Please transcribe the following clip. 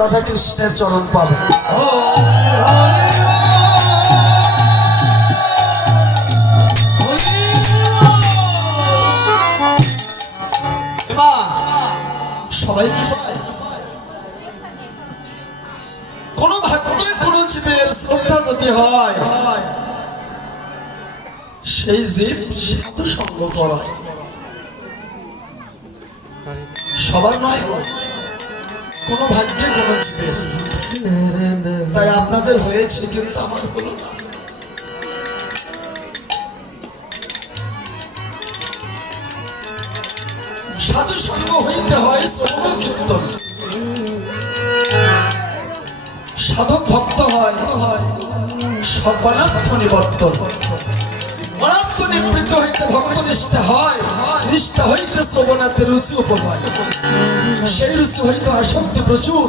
রাধা কৃষ্ণের চরণ পাবে। সবাই কি সবাই কোন ভাগ্যে কোন জীবের শ্রদ্ধা যদি হয় সেই জীব সাধু সঙ্গ করায়, সবার নয়, কোন ভাগ্যে কোন জীবের। তাই আপনাদের হয়েছে কিন্তু আমার হলো না। সাধু সঙ্গ হইতে হয় শ্রবণ কীর্তন, সাধক ভক্ত হয় সর্বানর্থ নিবর্তন, অনর্থ নিবৃত্ত হইতে ভক্ত নিষ্ঠা হয়, নিষ্ঠা হইতে শ্রবণাতে রুচি উপজয়, সেই রুচি হইতে আসক্তি প্রচুর।